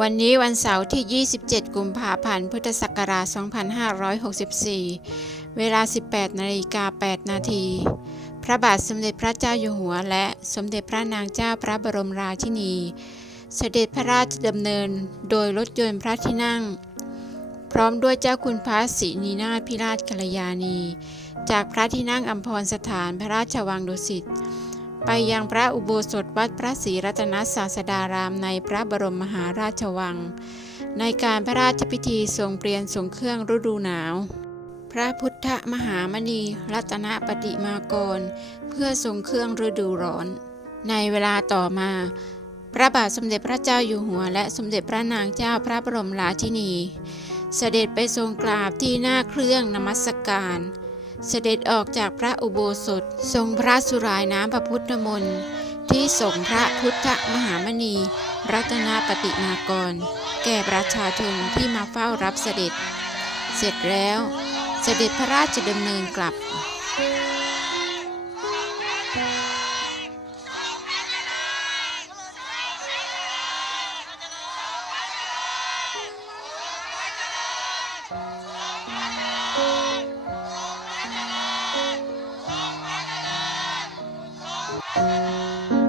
วันนี้วันเสาร์ที่ 27 กุมภาพันธ์ พุทธศักราช 2564 เวลา 18 นาฬิกา 8 นาที พระบาทสมเด็จพระเจ้าอยู่หัว และสมเด็จพระนางเจ้าพระบรมราชินี เสด็จพระราชดำเนินโดยรถยนต์พระที่นั่ง พร้อมด้วยเจ้าคุณพระศรีนีนาพิราชกัลยาณี จากพระที่นั่งอัมพรสถานพระราชวังดุสิต ไปยังพระอุโบสถวัดพระศรีรัตนศาสดารามในพระบรมมหาราชวัง ในการพระราชพิธีทรงเปลี่ยนทรงเครื่องฤดูหนาว พระพุทธมหามณีรัตนปฏิมากร เพื่อทรงเครื่องฤดูร้อน ในเวลาต่อมาพระบาทสมเด็จพระเจ้าอยู่หัว และสมเด็จพระนางเจ้าพระบรมราชินี เสด็จไปทรงกราบที่หน้าเครื่องนมัสการ เสด็จออกจากพระอุโบสถ ทรงพระสุรายน้ำพระพุทธมนต์ที่ส่งพระพุทธมหามณี รัตนปฏิมากร แก่ประชาชนที่มาเฝ้ารับเสด็จ เสร็จแล้ว เสด็จพระราชดำเนินกลับ Música